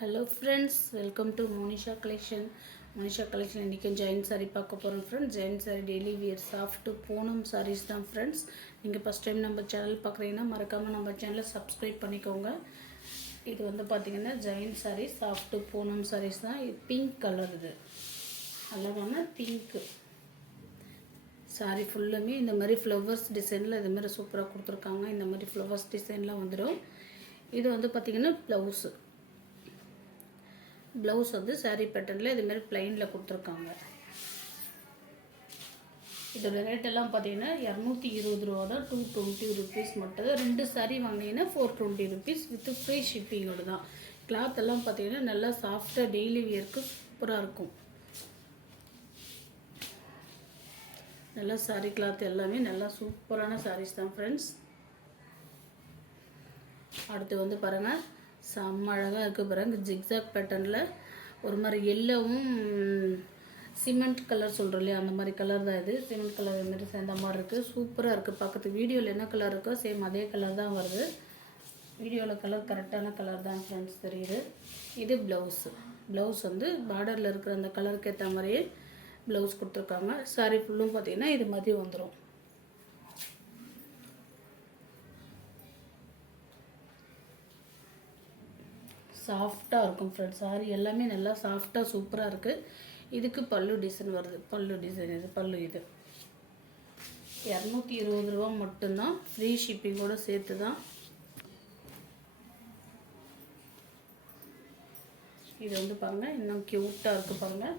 Hello friends, welcome to Monisha collection. Monisha collection இன்றைக்கி ஜெயின் சாரீ பார்க்க போகிறோம் friends. Jain sari daily wear soft Poonam saris தான் ஃப்ரெண்ட்ஸ். நீங்கள் ஃபஸ்ட் டைம் நம்ம சேனல் பார்க்குறீங்கன்னா மறக்காமல் நம்ம சேனலை சப்ஸ்கிரைப் பண்ணிக்கோங்க. இது வந்து பார்த்திங்கன்னா ஜெயின் சாரீ சாஃப்ட்டு பூனம் சாரீஸ் தான். இது பிங்க் கலர், இது அழகான பிங்க்கு சாரீ. ஃபுல்லுமே இந்த மாதிரி ஃப்ளவர்ஸ் டிசைனில் இது மாதிரி சூப்பராக கொடுத்துருக்காங்க. இந்த மாதிரி ஃப்ளவர்ஸ் டிசைன்லாம் வந்துடும். இது வந்து பார்த்திங்கன்னா ப்ளவுஸ் வந்து சாரீ பேட்டர்னில் இதுமாரி ப்ளைனில் கொடுத்துருக்காங்க. இதோட ரேட்டெல்லாம் பார்த்தீங்கன்னா 220 ரூபா தான். 220 ருபீஸ் மட்டும் தான். 2 சாரீ வாங்கினீங்கன்னா 420 ருபீஸ் வித் ஃப்ரீ ஷிப்பிங்கோடு தான். கிளாத் எல்லாம் பார்த்தீங்கன்னா நல்லா சாஃப்டாக டெய்லி வியருக்கு சூப்பராக இருக்கும். நல்லா சாரீ கிளாத் எல்லாமே நல்லா சூப்பரான சாரீஸ் தான் ஃப்ரெண்ட்ஸ். அடுத்து வந்து பாருங்கள், செம்ம அழகாக இருக்குது பாருங்கள். ஜிக்ஸாக் பேட்டர்னில் ஒரு மாதிரி எல்லோவும் சிமெண்ட் கலர் சொல்கிறோம் இல்லையா, அந்த மாதிரி கலர் தான் இது. சிமெண்ட் கலர் இதுமாரி சேர்ந்த மாதிரி இருக்குது. சூப்பராக இருக்குது பார்க்கறதுக்கு. வீடியோவில் என்ன கலர் இருக்கோ சேம் அதே கலர் தான் வருது. வீடியோவில் கலர் கரெக்டான கலர் தான் ஃப்ரெண்ட்ஸ் தெரியுது. இது ப்ளவுஸ் வந்து பார்டரில் இருக்கிற அந்த கலருக்கு ஏற்ற மாதிரியே ப்ளவுஸ் கொடுத்துருக்காங்க. சாரீ ஃபுல்லும் பார்த்திங்கன்னா இது மாதிரி வந்துடும். சாஃப்டாக இருக்கும் ஃப்ரெண்ட்ஸ். சாரீ எல்லாமே நல்லா சாஃப்டாக சூப்பராக இருக்குது. இதுக்கு பல்லு டிசைன் வருது. பல்லு இது 220 ரூபா மட்டும்தான். ஃப்ரீ ஷிப்பிங்கோடு சேர்த்து தான். இது வந்து பாருங்கள், இன்னும் க்யூட்டாக இருக்குது பாருங்கள்.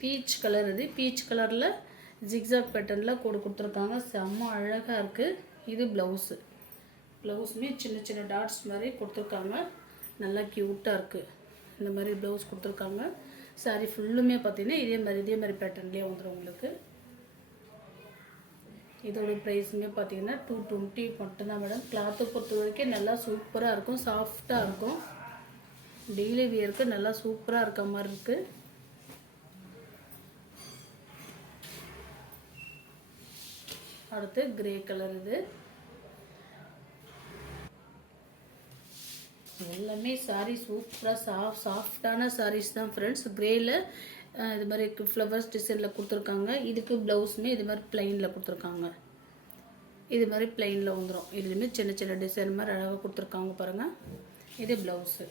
பீச் கலர், இது பீச் கலரில் ஜிக்ஸாக் பேட்டர்னில் கொடுத்துருக்காங்க. செம்ம அழகாக இருக்குது. இது ப்ளவுஸுமே சின்ன சின்ன டாட்ஸ் மாதிரி கொடுத்துருக்காங்க. நல்லா க்யூட்டாக இருக்குது. இந்த மாதிரி ப்ளவுஸ் கொடுத்துருக்காங்க. சாரீ ஃபுல்லுமே பார்த்தீங்கன்னா இதே மாதிரி பேட்டர்ன்லேயே வந்துடும் உங்களுக்கு. இதோட ப்ரைஸுமே பார்த்தீங்கன்னா 220 மட்டும்தான் மேடம். கிளாத்தை பொறுத்த வரைக்கும் நல்லா சூப்பராக இருக்கும், சாஃப்டாக இருக்கும். டெய்லி வியருக்கு நல்லா சூப்பராக இருக்க மாதிரி இருக்குது. அடுத்து கிரே கலர், இது எல்லாமே சாரீ சூப்பராக சாஃப்டான சாரீஸ் தான் ஃப்ரெண்ட்ஸ். கிரேயில் இது மாதிரி ஃப்ளவர்ஸ் டிசைனில் கொடுத்துருக்காங்க. இதுக்கு ப்ளவுஸுமே இது மாதிரி ப்ளைனில் கொடுத்துருக்காங்க. இது மாதிரி ப்ளைனில் வந்துடும். இதுலேயுமே சின்ன சின்ன டிசைன் மாதிரி அழகாக கொடுத்துருக்காங்க பாருங்கள். இது ப்ளவுஸு.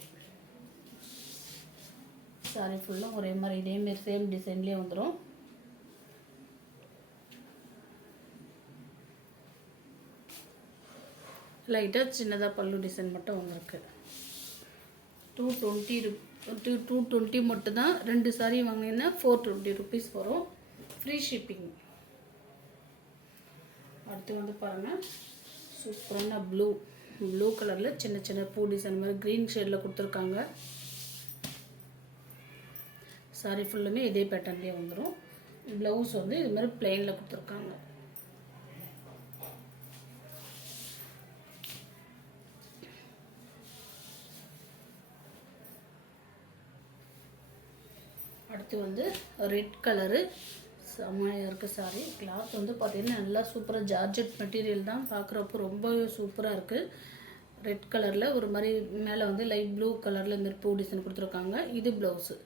சாரீ ஃபுல்லும் ஒரே மாதிரி இதேமாரி சேம் டிசைன்லேயே வந்துடும். லைட்டாக சின்னதாக பல்லு டிசைன் மட்டும் வந்திருக்கு. 220 மட்டும்தான். 2 சாரீ வாங்கினீங்கன்னா 420 ருபீஸ் வரும், ஃப்ரீ ஷிப்பிங். அடுத்து வந்து பாருங்கள், சூப்பரான ப்ளூ கலரில் சின்ன சின்ன பூ டிசைன் மாதிரி க்ரீன் ஷேடில் கொடுத்துருக்காங்க. சாரீ ஃபுல்லுமே இதே பேட்டர்ன்லேயே வந்துடும். ப்ளவுஸ் வந்து இது மாதிரி ப்ளைனில் கொடுத்துருக்காங்க. அடுத்து வந்து ரெட் கலரு செம்மையாக இருக்குது சாரீ. கிளாத் வந்து பார்த்திங்கன்னா நல்லா சூப்பராக ஜார்ஜெட் மெட்டீரியல் தான். பார்க்குறப்போ ரொம்ப சூப்பராக இருக்குது. ரெட் கலரில் ஒரு மாதிரி மேலே வந்து லைட் ப்ளூ கலரில் இந்த பூ டிசைன் கொடுத்துருக்காங்க. இது ப்ளவுஸு.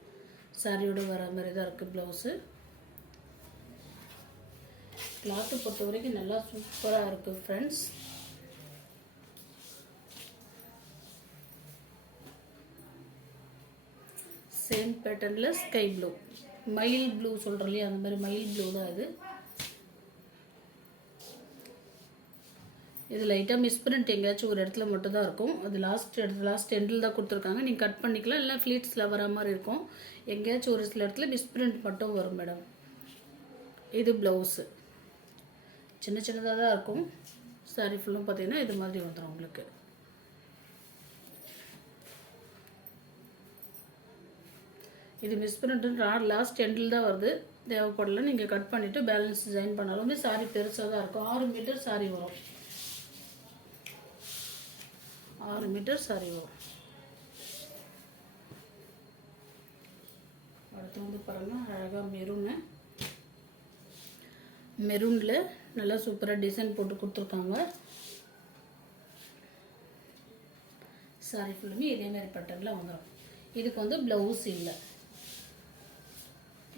சாரியோடு வர மாதிரி தான் இருக்குது ப்ளவுஸு. கிளாத்தை பொறுத்த வரைக்கும் நல்லா சூப்பராக இருக்குது ஃப்ரெண்ட்ஸ். சேம் பேட்டர்னில் ஸ்கை ப்ளூ, மயில் ப்ளூ சொல்கிறோம் இல்லையா, அந்த மாதிரி மயில் ப்ளூ தான் இது. இது லைட்டாக மிஸ்பிரிண்ட் எங்கேயாச்சும் ஒரு இடத்துல மட்டும் தான் இருக்கும். அது லாஸ்ட் எண்டில் தான் கொடுத்துருக்காங்க. நீங்கள் கட் பண்ணிக்கலாம், இல்லை ஃப்ளீட்ஸில் வர மாதிரி இருக்கும். எங்கேயாச்சும் ஒரு சில இடத்துல மிஸ்பிரிண்ட் மட்டும் வரும் மேடம். இது ப்ளவுஸு. சின்னதாக தான் இருக்கும். சாரீ ஃபுல்லும் பார்த்தீங்கன்னா இது மாதிரி வந்துடும் உங்களுக்கு. இது மிஸ்பிரிண்ட் லாஸ்ட் எண்டில் தான் வருது. தேவைப்படல நீங்கள் கட் பண்ணிவிட்டு பேலன்ஸ் டிசைன் பண்ணாலும் வந்து சாரீ பெருசாக தான் இருக்கும். 6 மீட்டர் சாரீ வரும். 6 மீட்டர் சாரீ வரும். அடுத்து வந்து பாருங்கள், அழகாக மெரூனில் நல்லா சூப்பராக டிசைன் போட்டு கொடுத்துருக்காங்க. சாரி ஃபுல்லுமே இதேமாரி பேட்டர்னில் வந்துடும். இதுக்கு வந்து ப்ளவுஸ் இல்லை,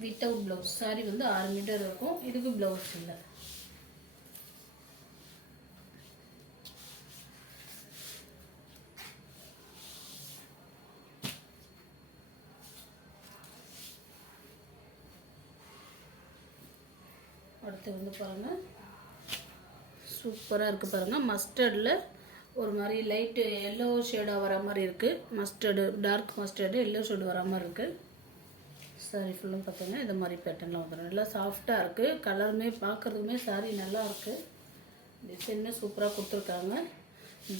வித்தவுட் ப்ளவுஸ். சாரி வந்து 6 மீட்டர் இருக்கும். இதுக்கு ப்ளவுஸ் இல்லை. அடுத்து வந்து பாருங்கள், சூப்பராக இருக்குது பாருங்கள். மஸ்டர்டில் ஒரு மாதிரி லைட்டு எல்லோ ஷேடாக வர மாதிரி இருக்குது. Mustard, dark mustard yellow shade வர மாதிரி இருக்குது. சாரி ஃபுல்லும் பார்த்தீங்கன்னா இது மாதிரி பேட்டர்னில் வந்துடும். நல்லா சாஃப்டாக இருக்குது. கலருமே பார்க்குறதுமே சாரி நல்லா இருக்குது. டிசைனுமே சூப்பராக கொடுத்துருக்காங்க.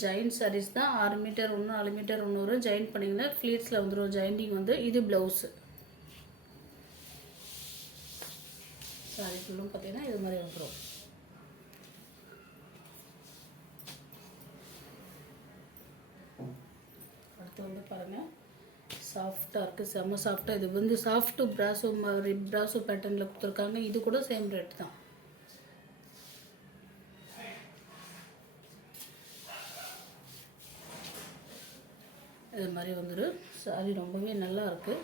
ஜாயின் சாரீஸ் தான். 6 மீட்டர் ஒன்று, 4 மீட்டர் ஒன்று வரும். ஜாயின் பண்ணிங்கன்னா ஃப்ளீட்ஸில் வந்துடும். ஜாயிண்டிங் வந்து இது ப்ளவுஸு. சாரி ஃபுல்லும் பார்த்தீங்கன்னா இது மாதிரி வந்துடும். அடுத்து வந்து பாருங்கள், சாஃப்டாக இருக்குது, செம்ம சாஃப்டாக. இது வந்து சாஃப்ட்டு ப்ராஸோ மாதிரி ப்ராஸோ பேட்டர்னில் கொடுத்துருக்காங்க. இது கூட சேம் ரேட் தான். இது மாதிரி வந்துடும். சாரி ரொம்பவே நல்லா இருக்குது.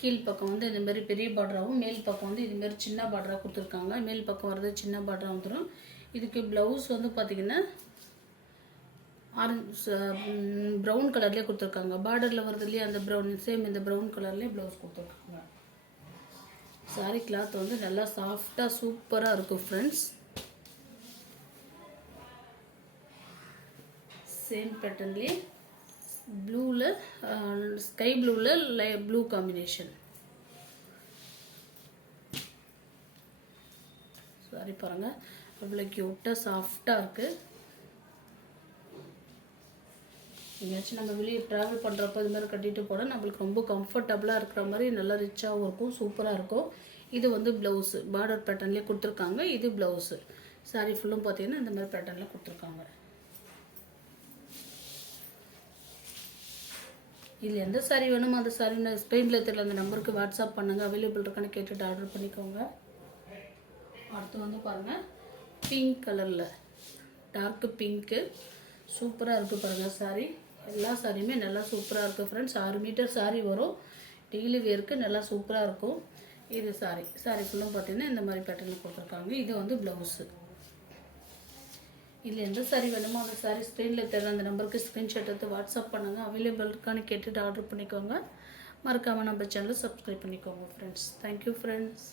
கீழ் பக்கம் வந்து இதுமாரி பெரிய பார்டராகவும், மேல் பக்கம் வந்து இதுமாரி சின்ன பார்டராக கொடுத்துருக்காங்க. மேல் பக்கம் வர்றது சின்ன பார்டராக வந்துடும். இதுக்கு ப்ளவுஸ் வந்து பார்த்திங்கன்னா ப்ரௌன் கலர்லேயே கொடுத்துருக்காங்க. பார்டரில் வருது இல்லையா அந்த ப்ரௌன், சேம் இந்த ப்ரௌன் கலர்லேயே ப்ளவுஸ் கொடுத்துருக்காங்க. சாரி கிளாத் வந்து நல்லா சாஃப்டாக சூப்பராக இருக்கும் ஃப்ரெண்ட்ஸ். சேம் பேட்டர்ன்லேயே ப்ளூவில், ஸ்கை ப்ளூவில் ப்ளூ காம்பினேஷன். சாரி பாருங்கள், அவ்வளோ க்யூட்டாக சாஃப்டாக இருக்குது. எங்கேயாச்சும் நம்ம வெளியே ட்ராவல் பண்ணுறப்போ இது மாதிரி கட்டிட்டு போனால் நம்மளுக்கு ரொம்ப கம்ஃபர்டபுளாக இருக்கிற மாதிரி நல்லா ரிச்சாகவும் இருக்கும், சூப்பராக இருக்கும். இது வந்து ப்ளவுஸு பார்டர் பேட்டர்ன்லேயே கொடுத்துருக்காங்க. இது ப்ளவுஸு. சாரி ஃபுல்லும் பார்த்தீங்கன்னா இந்த மாதிரி பேட்டர்னில் கொடுத்துருக்காங்க. இதில் எந்த சாரீ வேணுமோ அந்த சாரீ ஸ்க்ரீனில் தெரியல அந்த நம்பருக்கு வாட்ஸ்அப் பண்ணுங்கள். அவைலபிள் இருக்கான்னு கேட்டுட்டு ஆர்டர் பண்ணிக்கோங்க. அடுத்து வந்து பாருங்கள், பிங்க் கலரில் டார்க்கு பிங்க்கு சூப்பராக இருக்குது பாருங்கள். சாரீ எல்லா சாரியுமே நல்லா சூப்பராக இருக்குது ஃப்ரெண்ட்ஸ். 6 மீட்டர் சாரீ வரும். டெய்லி வேருக்கு நல்லா சூப்பராக இருக்கும். இது சாரீ ஃபுல்லும் பார்த்தீங்கன்னா இந்த மாதிரி பேட்டர்னில் கொடுத்துருக்காங்க. இது வந்து ப்ளவுஸு. இல்லை எந்த சாரீ வேணுமோ அந்த சாரீ ஸ்க்ரீனில் தர அந்த நம்பருக்கு ஸ்க்ரீன்ஷாட் எடுத்து வாட்ஸ்அப் பண்ணுங்கள். அவைலபிள் இருக்கான்னு கேட்டுட்டு ஆர்டர் பண்ணிக்கோங்க. மறக்காமல் நம்ம சேனலை சப்ஸ்கிரைப் பண்ணிக்கோங்க ஃப்ரெண்ட்ஸ். Thank you friends.